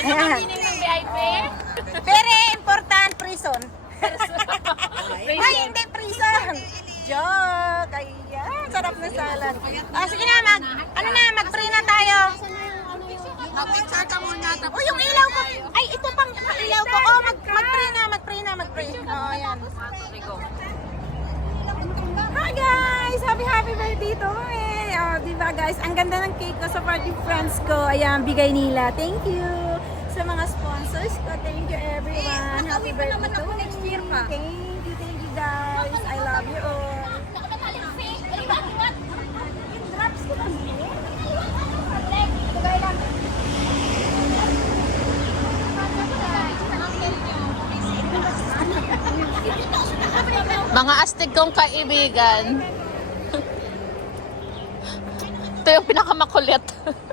Ano ang meaning ng VIP? Very important prison. Ay, hindi prison. Joke. Ayan, sarap na salad. Ah, sige na, mag, ano na, mag-pray na tayo. Mag-picture ka muna. Oh, yung ilaw ko. Ay, ito pang ilaw ko. Oh, mag, mag-pray na, mag-pray na, mag-pray. Oh, ayan. Hi guys! Happy happy birthday to me! Oh, di ba guys? Ang ganda ng cake ko sa party friends ko. Ayan, bigay nila. Thank you sa mga sponsors ko. Thank you everyone. Happy birthday naman to ako me. next year pa. Thank you, thank you guys. I love you all. Mga astig kong kaibigan. Ito yung pinakamakulit.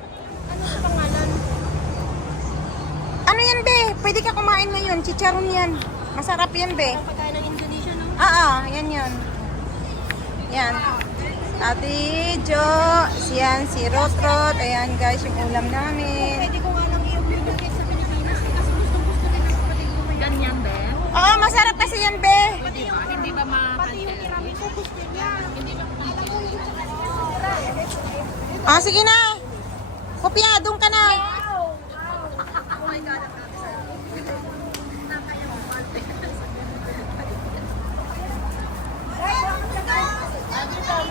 Ano yan, be? Pwede ka kumain ngayon. Chicharon yan. Masarap yan, be. Pagkain ng Indonesia, no? Ah, ah, yan yan. Yan. Ate Jo, siyan, si Rotrot. Ayan guys, yung ulam namin. Pwede ko nga lang i-upload sa Pilipinas eh, kasi gusto gusto din ng kapatid ko Ganyan, be? Oo, masarap kasi yan, be. Pati yung Hindi ba ma... Pati yung tiramisu gusto niya. Ah, sige na. Kopyadong ka na.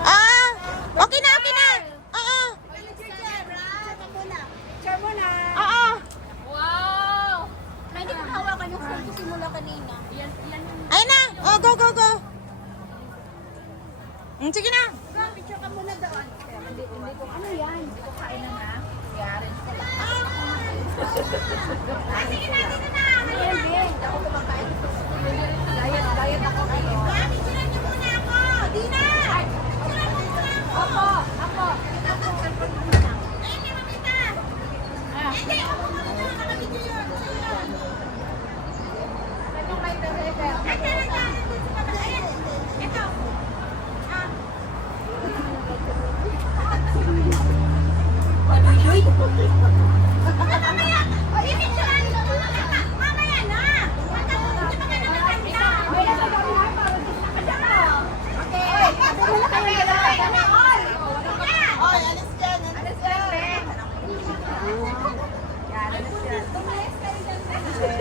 Ah, okay na, okay na. Oo. Oo. Wow! Pwede ko hawakan yung phone ko simula kanina. Yan, yan yung... Ayun na. Oh, go, go, go. Mm, sige na. Picture ka muna doon. Hindi, hindi ko, ano yan? Hindi ko kain na na. Sige na, dito na. Hindi, hindi ako kumakain. Diet, diet ako. Ah, picturean niyo muna ako. Dina. Picturean mo muna ako. Ako, ako. Ayun, may mamita. Hindi, ako muna. Nakabidyo yun. Ay,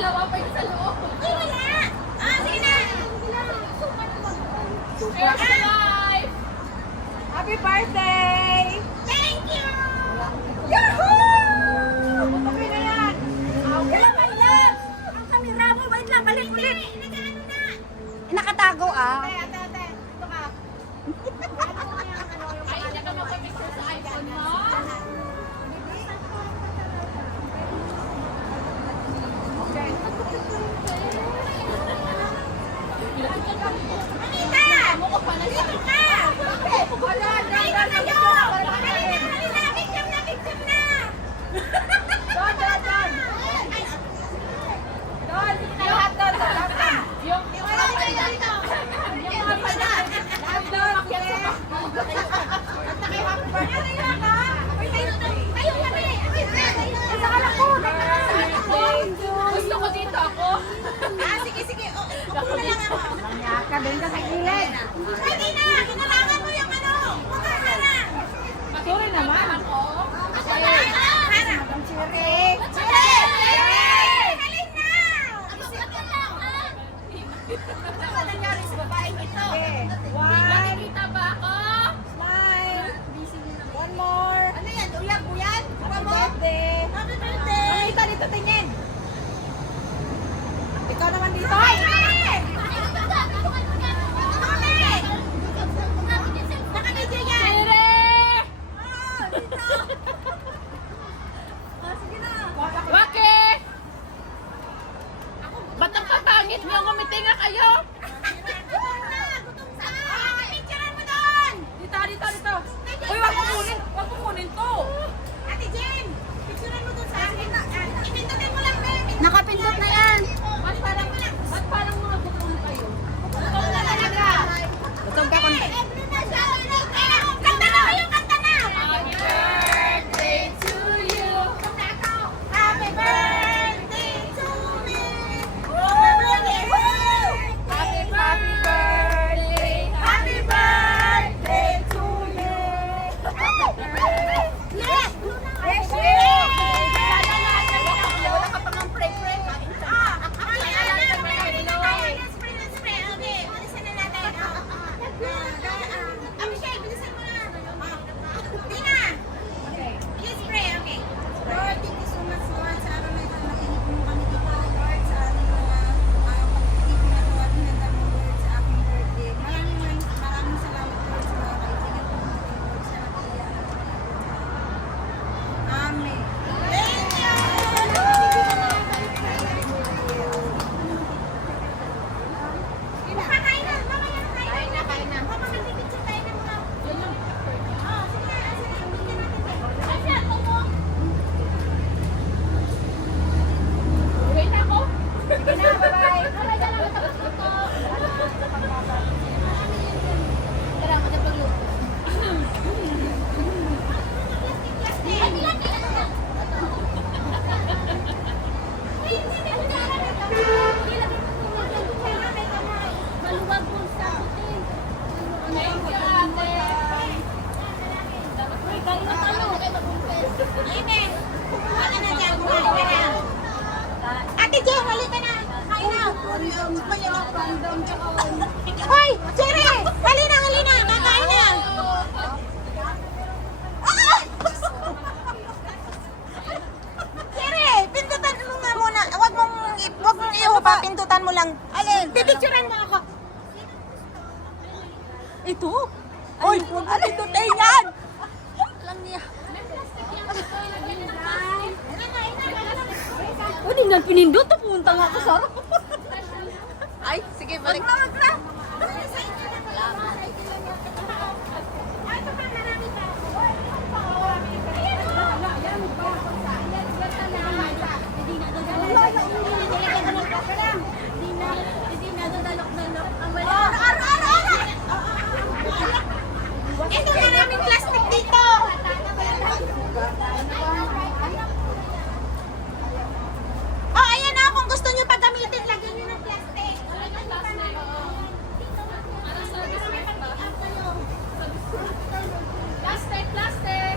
dalawa pa yung sa loob. Ay, wala. Ah, sige na. Cheers to life! Happy birthday! Thank you. Yahoo! Okay na yan. Okay my love. Ang kamera mo, wait lang, balik ulit. Nakatago ah. Doon ka sa gilid. Pwede na! Kinalangan mo yung ano! Huwag ka harang! Sorry naman. Ako? Ako na! Harang! Ang Na ka na. Ate Jen, halika na. Kain na. Hoy, Cherry! Halina, halina. Kakain na. Ah! Cherry, pindutan mo nga muna. Huwag mong, huwag mong iupa. Pindutan mo lang. Alin? Pipicturean mo ako. Ito? Oy, huwag mo pindutin yan. Lang niya. O, di na pinindot. Pumunta nga ako sa Ay, sige, balik. Wag na, wag na. Ito maraming plastic dito. Oh, ayan na. Kung gusto nyo pagamitin, lagyan nyo ng plastic. Plastic, plastic.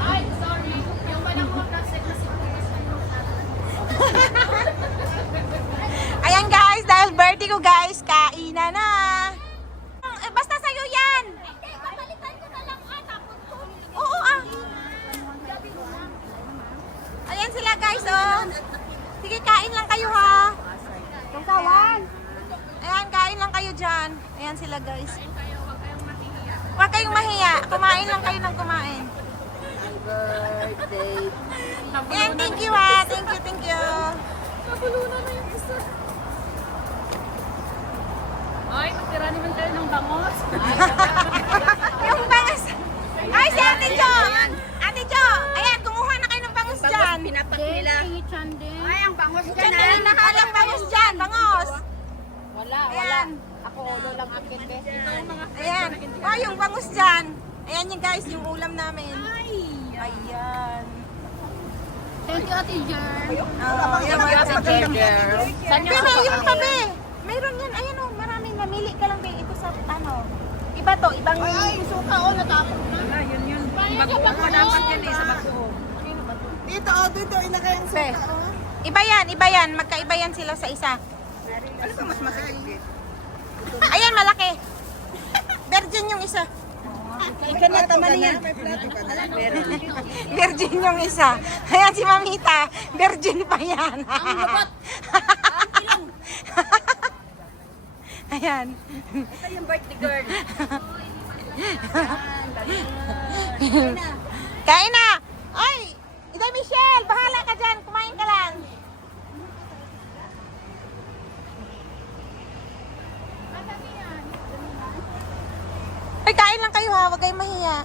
Ay, sorry. Yung walang mga plastic na siguro sa inyo. Ayan guys, dahil birthday ko guys, kainan na. Eh, basta sa'yo yan. Oo ah. Ayan sila guys oh. Sige, kain lang kayo ha. Kasawan. Ayan, kain lang kayo dyan. Ayan sila guys. Huwag kayong mahiya. Kumain lang kayo ng kumain. Ayan, thank you ha. Thank you, thank you. Ay, magtira naman tayo ng bangos. Yung bangus. Ay, si Ate Jo. Ate Jo, ayan, kumuha na kayo ng bangus dyan. Pinapak nila. Ay, ang bangus dyan. Dyan na ang bangus dyan, bangus. Wala, Ayan. Ako ulo lang akin, be. Ito yung mga Ayan. Oh, yung bangus dyan. Ayan yung guys, yung ulam namin. Ayan. Thank you, Ate Jer. Oh, yung Saan niyo Pero yung tabi, mayroon yan. Ayan o, marami. Namili ka lang, be. Ito sa, ano, iba to, ibang... Ay, ay, suka, oh, natapon na. Wala, yun yun. Bagoong ka dapat yan eh, sa bagoong. Dito, oh, dito, inakay ang suka, oh. Iba yan, iba yan. Magkaiba yan sila sa isa. Ano ba mas masakit? Ayan, malaki. Virgin yung isa. Ika na, tama na yan. Na. Virgin yung isa. Ayan si Mamita. Virgin pa yan. Ayan. Ito yung birthday girl. Kain na! Ay! Ida Michelle, bahala ka dyan. Kumain ka lang. Kain lang kayo ha. Huwag kayong mahiya.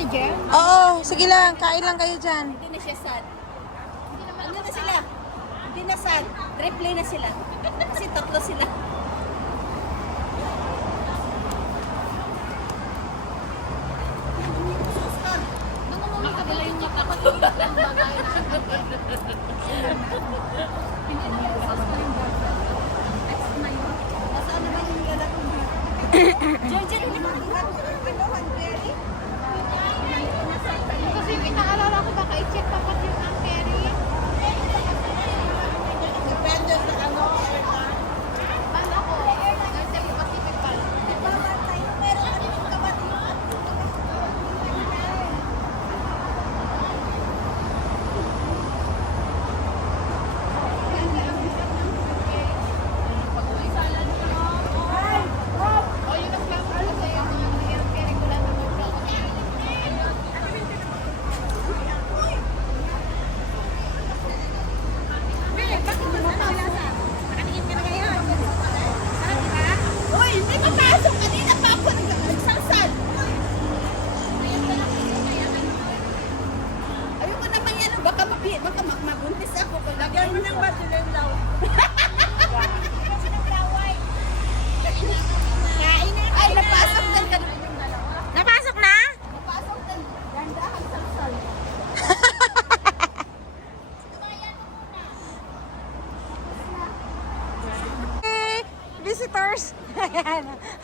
Ate Jer. Oo, sige lang. Kain lang kayo dyan. Hindi na siya sad. Ano na sila? Hindi na sad. Triple na sila. Kasi tatlo sila. Makabala yung mata ko. Ang bagay. Hindi na yung sauce ko yung burger. Next na yun. Nasaan naman yung lalaki mo? Jer, Jer, hindi mo kinuha ko sa ano, Hanberry? Kasi inaalala ko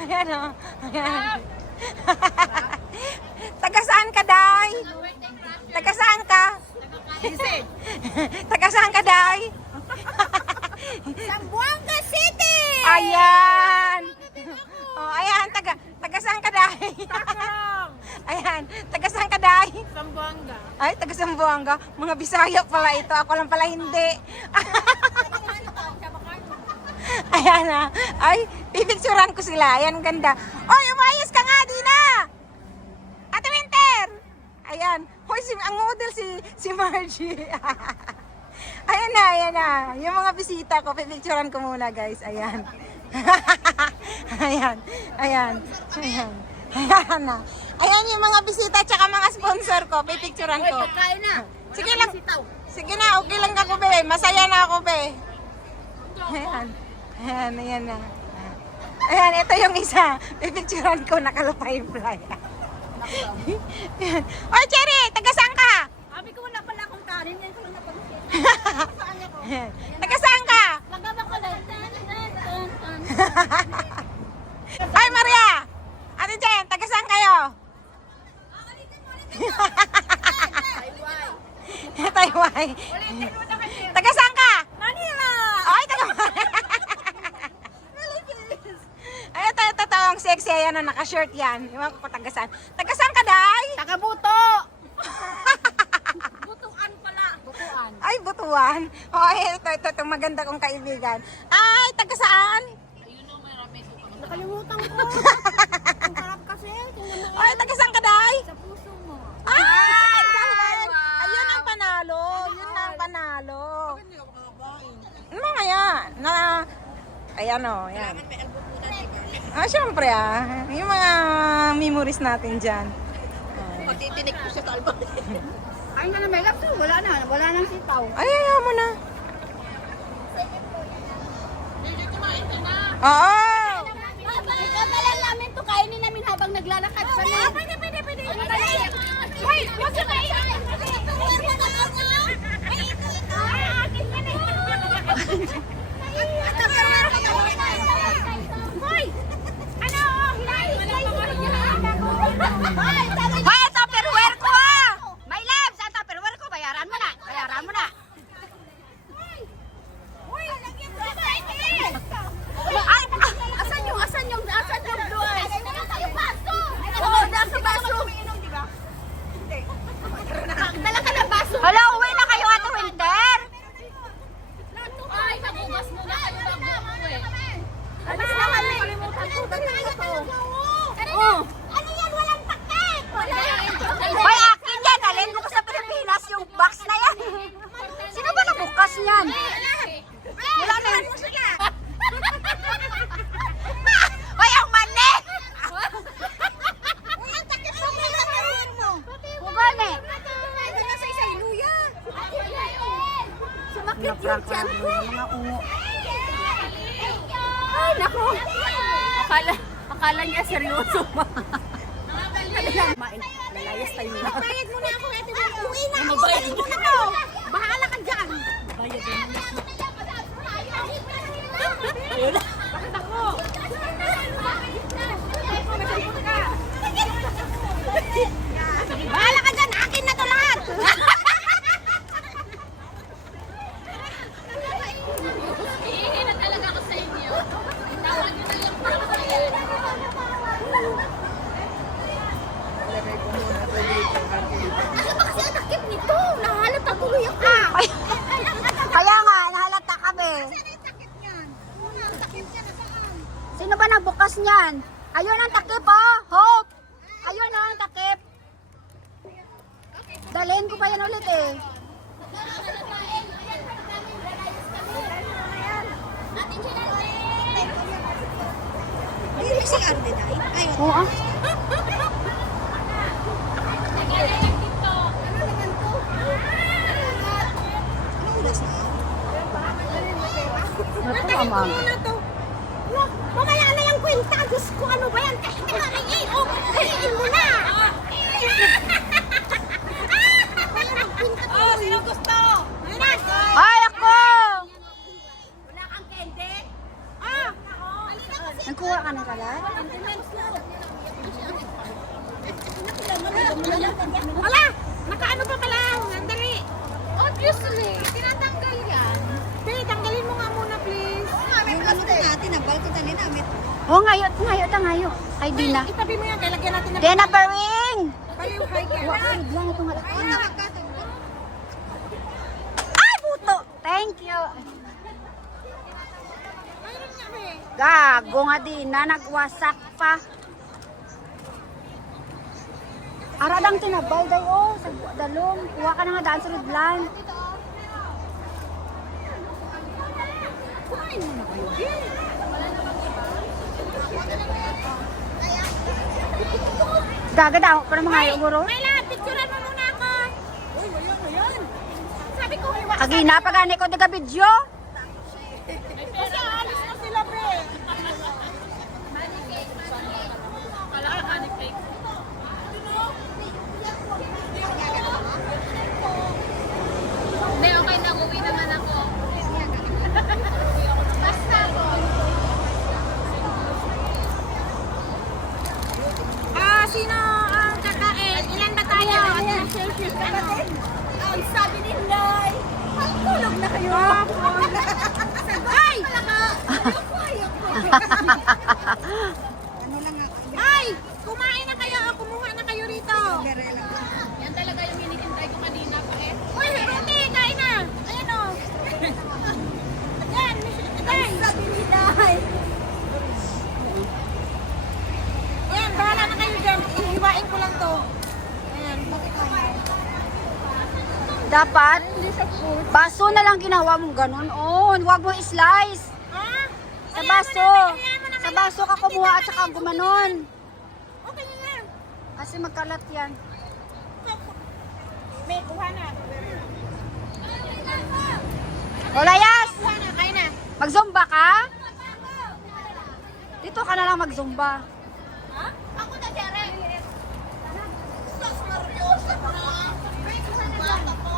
Ayan, o. Ayan. Taga saan ka, Day? Taga saan ka? Taga saan ka, Day? Zamboanga City! Ayan. Oh, ayan, taga, taga saan ka, Day? Ayan, taga saan ka, Day? Zamboanga. Ay, taga Zamboanga. Mga Bisaya pala ito. Ako lang pala hindi. Ayan na. Ay, sila. Ayan, ganda. Oy, umayos ka nga, Dina! Ate Winter! Ayan. Hoy, si, ang model si, si Margie. ayan na, ayan na. Yung mga bisita ko, pipicturan ko muna, guys. Ayan. ayan. Ayan. Ayan. Ayan na. Ayan yung mga bisita tsaka mga sponsor ko. Pipicturan ko. Pagkain na. Sige lang. Sige na, okay lang ako, be. Masaya na ako, be. Ayan. Ayan, ayan na. Ayan, ito yung isa. Pipicturan ko, nakalapay-fly. Ayan. Oy, Cherry, taga saan ka? Abi ko wala pala akong kanin. Ngayon ko lang napansin. Ayan. Taga saan ka? Nagaba ko lang. Ay, Maria! Ate Jen, taga saan kayo? Taiwan. Taga saan ka? Manila! Ay, taga Ay, ito, ito, ito, ang sexy. Ayan, oh, naka-shirt yan. Iwan ko kung taga saan. Taga saan ka, Day? Tagabuto! Butuan pala. Butuan. Ay, butuan. Oh, ay, ito, ito, ito, maganda kong kaibigan. Ay, taga saan? Nakalimutan ko. Ang sarap kasi. Ay, taga saan ka, Day? sa puso mo. Ay, galing. Ayun ang panalo. Yun na ang panalo. Mga yan. Na, ayan o, yan. Ah, syempre ah. Yung mga memories natin dyan. Pagtitinig ko siya sa album. Ay na na, may lapso. Wala na. Wala nang sitaw. Ay, ayaw mo na. Oo. Dadalhan namin to kainin namin habang naglalakad sa Ah, pwede, pwede, pwede. Hoy, wag ka na Hoy! Ano? Hilahin mo Hoy! Hoy, ito, perwer ko ah! My love, sa tupperware ko, bayaran mo na. Bayaran mo na. Uy, lagyan mo na Ay, asan yung, asan yung, asan yung doon? Yung baso. Oo, nasa baso. di ba? Hindi. Dala ka ng baso. Hala, uwi na kayo, Ate Winter. Ay, nabugas mo na kayo ng buko eh. Alis na kami. Kalimutan ko. Oh. Ano yan? Walang takip. Wala Hoy, akin yan. Dalhin mo ko sa Pilipinas yung box na yan. Sino ba nabukas yan? Wala na yan. Hoy, ang mali! Ang takip mo. Ang mo. Bugani. Ito na sa isang luya. Sumakit yung tiyan ko. Ay, naku. Akala, akala niya seryoso ba? Lalayas tayo na. Bayad mo na ako. Uwi na ako. Bayad mo na ako. Bahala ka dyan. Bayad mo na ako. Ayun na. Bakit ako? Bahala ka pa bukas niyan. Ayun ang takip, oh. Hope. Ayun oh, ang takip. Dalhin ko pa yan ulit, eh. Hindi si Arne na. Oo, ah. Ano naman to? Ano naman to? Ano naman to? Kwenta. Diyos ko, ano ba yan? Kahit nga, ay, ay, oh, hatiin mo na. Oh, sino gusto? Ay, ako! Wala kang kende? Ah! Nagkuha ka ng kalat? Wala! Nakaano pa pala? Sandali. Obviously, tinatanggal yan. Nabal ko tali namin. Oh, ngayon, ngayon, ta ngayon. Kay Dina. Itabi mo yan, lagyan natin ng Dina Perwing! paliw hiker. Wait lang itong Ay, buto! Thank you. Nga, be. Gago nga Dina, nagwasak pa. Aradang tinabal dayo sa dalom. Kuha ka na nga daan sa Ridlan. Kumain mo na kayo, be. Daga daw, para mga hayo guro. Mayla, picturean mo muna ako. Uy, ayan, ayan. Sabi ko, iwas. Agina, pagani ko daga video. Kasi alis na sila, be. Hindi, okay lang. Uwi naman ako. Basta ako. Ah, sino ang kakain? Ilan ba tayo? At selfish ano? Ang sabi ni Nay, tulog na kayo. Ay! Ay! Kumain na kayo. o Kumuha na kayo rito. Yan talaga yung hinihintay ko kanina pa eh. Uy, Ruti, kain na. Ayan o. Yan, Nay. Sabi ni Nay. Yan, bahala na kayo dyan. Ihiwain ko lang to. Ayan, bakit tayo? Dapat, baso na ginawa mong ganun. Oh, huwag mo i-slice. Ha? Sa baso. mo Sa baso ka kumuha at saka gumanon. Okay na. Kasi magkalat yan. May kuha na. Olayas! Mag-zumba ka? Dito ka na lang mag-zumba. Ha? Ako na, Jere. Sos. Bata ko.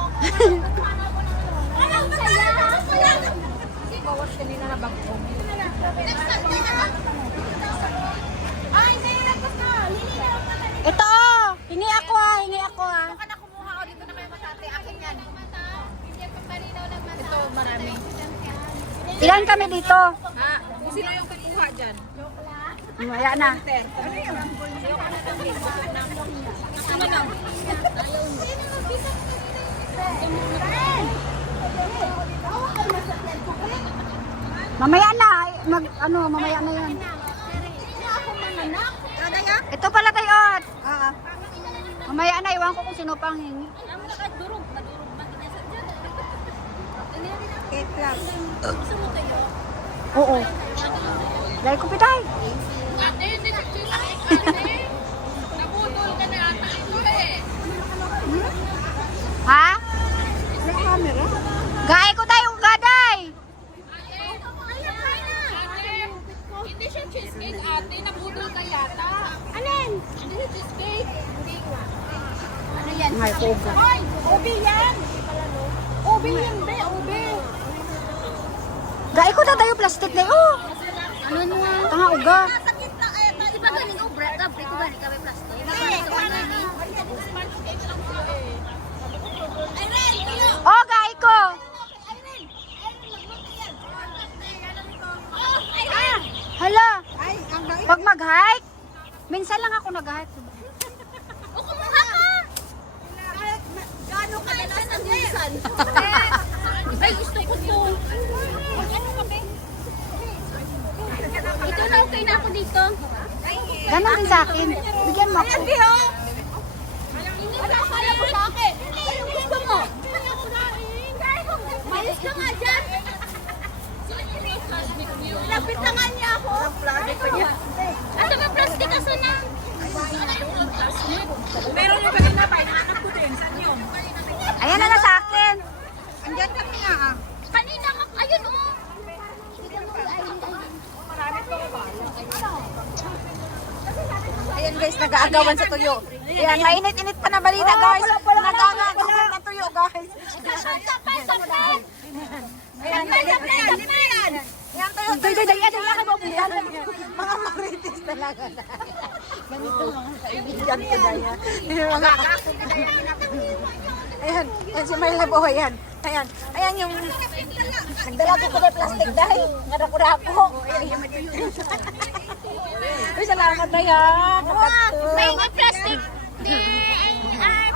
Bawas kanina na na. Ay, hindi na gusto. Lili na lang pala. Ito oh! Hingi ako ah, hingi ako ah. Baka na kumuha o dito na kayo matate. Akin yan. Hindi. Ito, marami. Ilan kami dito? Ha? Sino yung kumuha dyan? Maya na. Mamaya na. Mag, ano, mamaya na yan. Ito pala tayo. Ah. Mamaya na, iwan ko kung sino pang hingi. Oo. Dahil ko pitay. Ate, hindi ko ate. Nabudol ka na ata ito eh. Ha? Gay ko tayo gaday. Ate, ate, hindi siya cheesecake ate. Nabudol ka yata. Alin? Hindi siya cheesecake. Hindi nga. Ano yan? Ay, poga. Hoy! Ubi yan! Ubi yan, be! Ubi! Gay ko na tayo plastic na oh. Ano nga? Tanga uga. Nasa gitna! Di ba galing o break up? Break ba? Di kami plastic? Irene! Tuyo! Oh, gay ko. Irene! Irene! Hala. Pag mag-hike, minsan lang ako nag-hike. O, kumuha ka! Gaano ka na ng minsan? Ay, gusto ko to. Ano? Ito na okay na ako dito. Ganon din sa akin. Bigyan mo ako. Hindi, oh! Ano akala mo sa akin? Anong gusto mo? Mayos ka nga dyan! Lapit na nga niya ako. Ano ba plastic ka sana? Meron yung kanina pa, inaanap ko din. Saan yun? Ayan na na sa akin. Andyan kami nga ah. Kanina nga, ayun oh. Nag-aagawan sa tuyo. Ayan, mainit-init pa na balita, guys. Nag-aagawan ng tuyo, guys. Ayan, ayan. Ayan, tuyo, tuyo. Ayan, Mga marites talaga. Ganito mga kaibigan ko na yan. Yung Mga Ayan, ayan si Marla po, ayan. Ayan, ayan yung... Nagdala ko ko na plastic dahil. Ngara ko Uy, salamat na yan. May nga plastic. Di,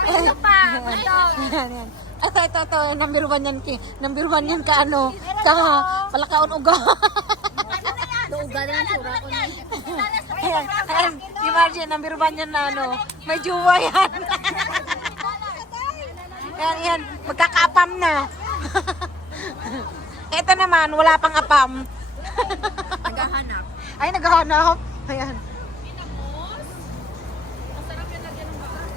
ay, pa. Ito. Ayan, ayan. Ito, ito, ito. Number one yan, ki. Number one yan ka, ano, ka, palakaon uga. Tuga na ang sura ko na. ayan, ayan. Si Margie, number one yan na, ano, may juwa yan. ayan, ayan. Magkakaapam na. ito naman, wala pang apam. Naghahanap. Ay, naghahanap. Ayan.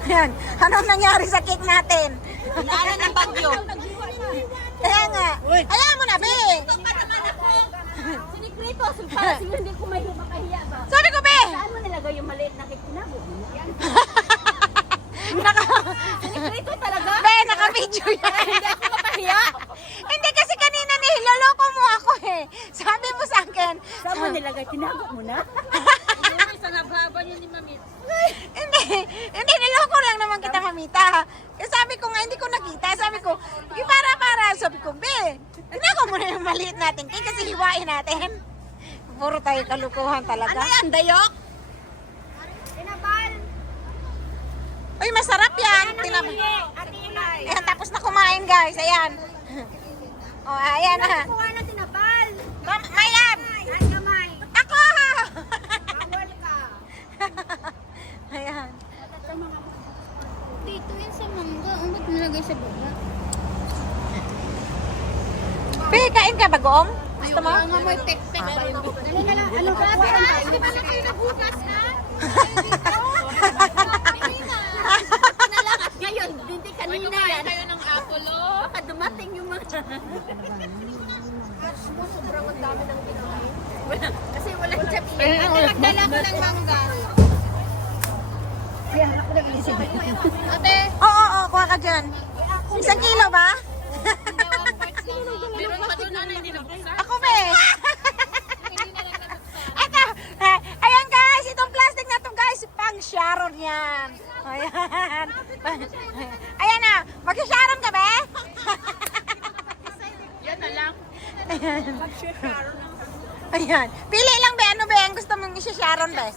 Ayan. Anong nangyari sa cake natin? Inaanan ng bagyo. Kaya nga. Ayan mo na, be. Sinikrito, para siguro hindi ko may makahiya ba? Sabi ko, be. Saan mo nilagay yung maliit na kikinago? Yan. Naka, Sinikrito talaga? be, naka-video yan. Hindi ako makahiya. Hindi kasi kanina niloloko mo ako eh. Sabi mo sa akin. Saan mo nilagay? Tinago mo na? Hindi, hindi, niloko lang naman kita, mamita. Kasi sabi ko nga, hindi ko nakita. Sabi ko, "Di para, para. Sabi ko, be, tinako mo na yung maliit natin. Kaya kasi hiwain natin. Puro tayo kalukuhan talaga. Ano yan, dayok? Tinabal. Uy, masarap yan. Inay. Ayan, tapos na kumain, guys. Ayan. O, oh, ayan na. Kuha na tinabal. Ma'am, my love! Ay, kamay. Ako! Bawal ka. ayan. Dito yan sa mangga. Ang ba't nilagay sa baba? Pe, kain ka ba, Gom? Gusto mo? Mga may tek-tek Dali ka lang. Ano ka? Hindi ba na kayo nabukas, ha? na ngayon, hindi kanina yan. Apollo. Baka dumating yung mga... Sobrang ang dami ng kinain. Kasi walang chabi. Ate, magdala ko ng mangga. Ate, Oo, oo, oo, kuha ka dyan. Isang kilo ba? meron pa doon na hindi nabuksan. Ako, be. Ito, eh, ayan guys, itong plastic na to guys, pang Sharon yan. Ayan. Ayan na, mag-Sharon ka, be? Yan na lang. Ayan. Pili lang, be. Ano, be? Ang gusto mong isa-Sharon, be?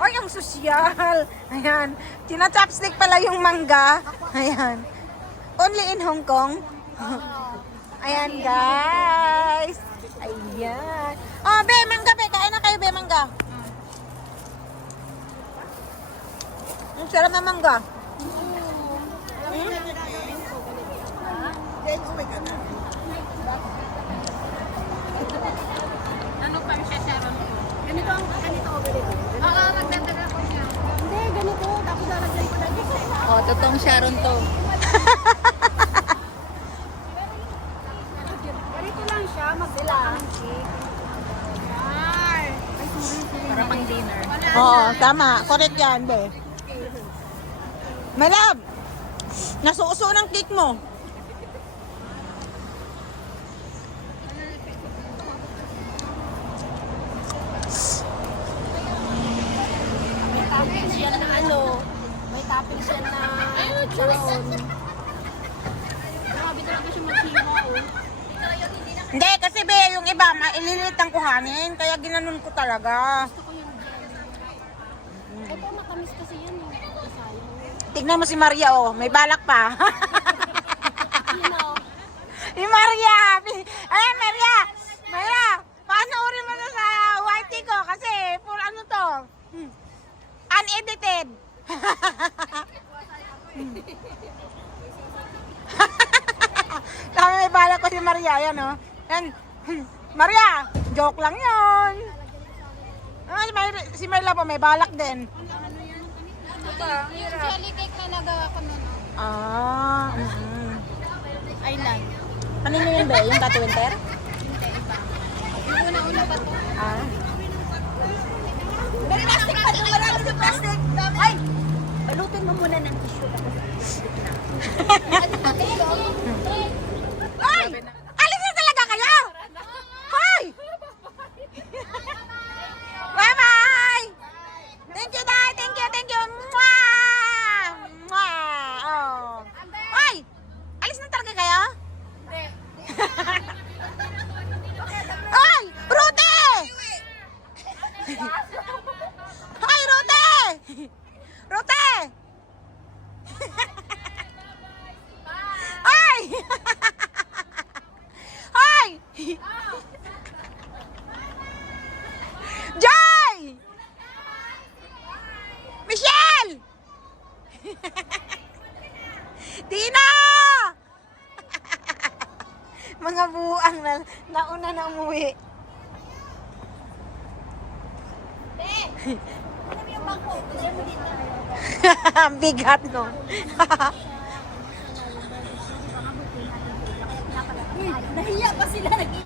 Ay, ang sosyal. Ayan. Tina-chopstick pala yung mangga. Ayan. Only in Hong Kong. Ayan, guys. Ayan. Oh, be, mangga, be. Kain na kayo, be, mangga. Ang sarap na mangga. Ano Ganito ang ganito ako ganito. Oo, magdadala ko niya. Hindi, ganito. Tapos lalagyan ko na dito. Oh, totoong Sharon to. Ganito lang siya, magdala ng. Para pang dinner. Oo, tama. Correct yan, be. My love, nasuuso ng cake mo. May toppings yan na ano. May toppings yan na charon. Grabe talaga siya maghimo. oh. Hindi, kasi be, yung iba, kuhanin. Kaya ginanon ko talaga. Ito matamis kasi yan. eh. Tignan mo si Maria, oh. May balak pa. Sino? si Maria! Ayan, Maria! Maria! Panoorin mo na sa YT ko kasi for ano to? Hmm. Unedited. Kami may balak ko si Maria, yan oh. Yan. Hmm. Maria! Joke lang yon. Ah, si, Mar si Marla po may balak din. Yung jelly cake na nagawa ko nun. Ah, mm Island. Ano yun ba? Yung tattoo winter? Yung una-una pa to. Ah. May plastic pa doon. Wala yung plastic. Ay! Balutin mo muna ng tissue. Ay! Alis na talaga kayo! Hoy! Bye-bye! Thank you, Day! Thank you, thank you! Mwah! Mwah! Oh. Hoy! Alis na talaga kayo? Ay! Rute! Hoy, Rute! Rute! Ay! Ay! Joy! Michelle! Tina! Mga buang na nauna na umuwi. Ang bigat no.